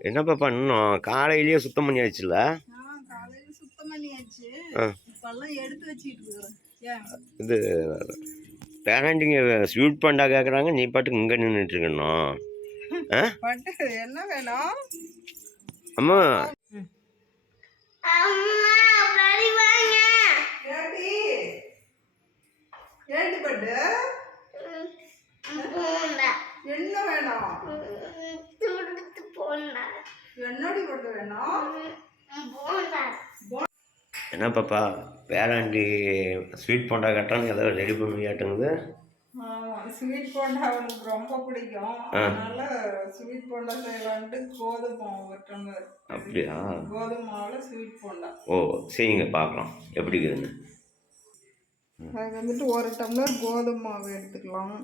என்னப்பா பண்ணணும்? காலையிலேயே சுத்தம் பண்ணியாச்சுல நான் காலையில சுத்தம் பண்ணியாச்சு. ஆ. இப்பெல்லாம் எடுத்து வச்சிட்டு இருக்கிறேன் ஏன்? இது பேரண்டிங்க ஸ்வீட் பண்டா கேட்குறாங்க நீ பாட்டுக்கு இங்கே நின்றுட்டு இருக்கணும். ஆ? பட்டு என்ன வேணும்? அம்மா. என்ன வேணும்? என்னடி பட்டு வேணும்? என்ன பாப்பா பேராண்டி ஸ்வீட் பண்டா கட்டுறான்னு ஏதோ ரெடி பண்ணியாட்டுங்குது. ஸ்வீட் போண்டா அவனுக்கு ரொம்ப பிடிக்கும். அதனால ஸ்வீட் போண்டா செய்யலான்ட்டு கோதுமை மாவு டம்ளர் அப்படியா? கோதுமை மாவுல ஸ்வீட் போண்டா. ஓ சரிங்க பார்க்கலாம் எப்படி இருக்குதுன்னு. அதுக்கு வந்துட்டு ஒரு டம்ளர் கோதுமை மாவு எடுத்துக்கலாம்.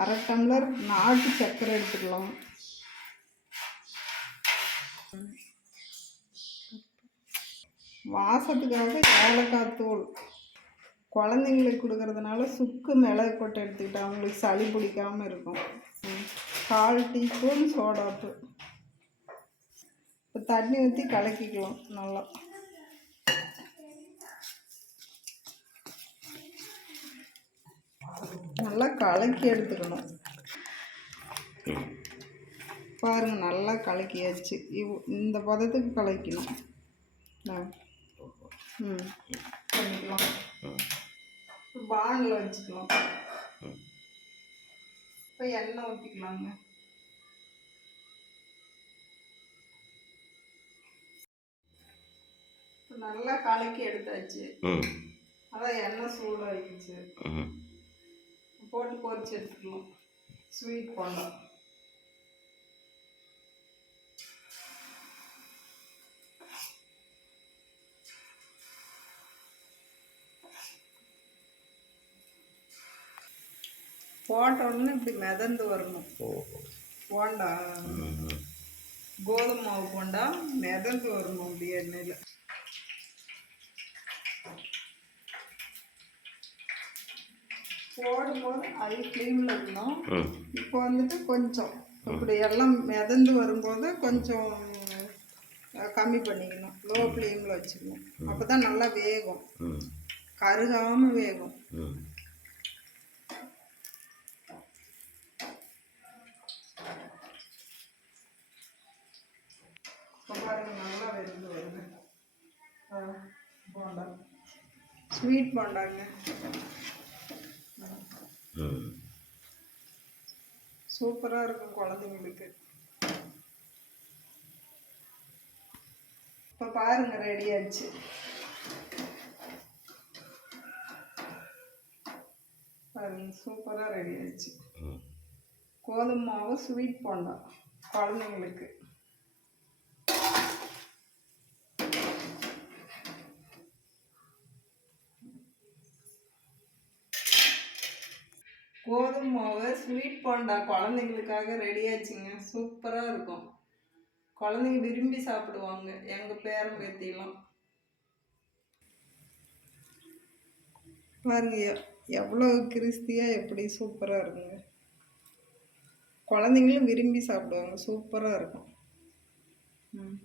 அரை டம்ளர் நாட்டு சர்க்கரை எடுத்துக்கலாம். வாசத்துக்காக ஏலக்காய் தூள். குழந்தைங்களுக்கு கொடுக்கறதுனால சுக்கு மிளகு கொட்டை எடுத்துக்கிட்டா அவங்களுக்கு சளி பிடிக்காமல் இருக்கும். ம். கால் டீஸ்பூன் சோடாப்பு இப்போ தண்ணி ஊற்றி கலக்கிக்கலாம் நல்லா. நல்லா கலக்கி எடுத்துக்கணும். பாருங்கள் நல்லா கலக்கியாச்சு. இவ் இந்த பதத்துக்கு கலக்கணும். பண்ணிக்கலாம். பானில் வச்சுக்கலாம். இப்போ எண்ணெய் ஊற்றிக்கலாங்க நல்லா கலக்கி எடுத்தாச்சு. ம். அதான் எண்ணெய் சூடாகிடுச்சு போட்டு பொரிச்சு எடுத்துக்கலாம். ஸ்வீட் போண்டா போட்ட உடனே இப்படி மிதந்து வரணும். போண்டா. கோதுமை மாவு போண்டா மிதந்து வரணும் அப்படியே எண்ணெயில். போடும்போது அது ஃப்ளேமில் இருக்கணும். இப்போ வந்துட்டு கொஞ்சம். இப்படி எல்லாம் மிதந்து வரும்போது கொஞ்சம் கம்மி பண்ணிக்கணும். லோ ஃப்ளேமில் வச்சுக்கணும். அப்போ தான் நல்லா வேகும். கருகாமல் வேகும். ம் இப்போ பாருங்க நல்லா வெந்து வருது. ஆ, போண்டா. ஸ்வீட் போண்டாங்க. சூப்பராக இருக்கும் குழந்தைங்களுக்கு. இப்போ பாருங்க ரெடி ஆச்சு பாருங்க சூப்பராக ரெடி ஆச்சு ம். கோதுமை மாவு ஸ்வீட் போண்டா குழந்தைங்களுக்கு. கோதுமை மாவு ஸ்வீட் போண்டா குழந்தைங்களுக்காக ரெடி ஆச்சுங்க. சூப்பராக இருக்கும். குழந்தைங்க விரும்பி சாப்பிடுவாங்க. எங்கள் பேரன் பேத்திலாம். பாருங்க எவ்வளோ கிறிஸ்தியாக எப்படி சூப்பராக இருக்குங்க. குழந்தைங்களும் விரும்பி சாப்பிடுவாங்க. சூப்பராக இருக்கும். ம்.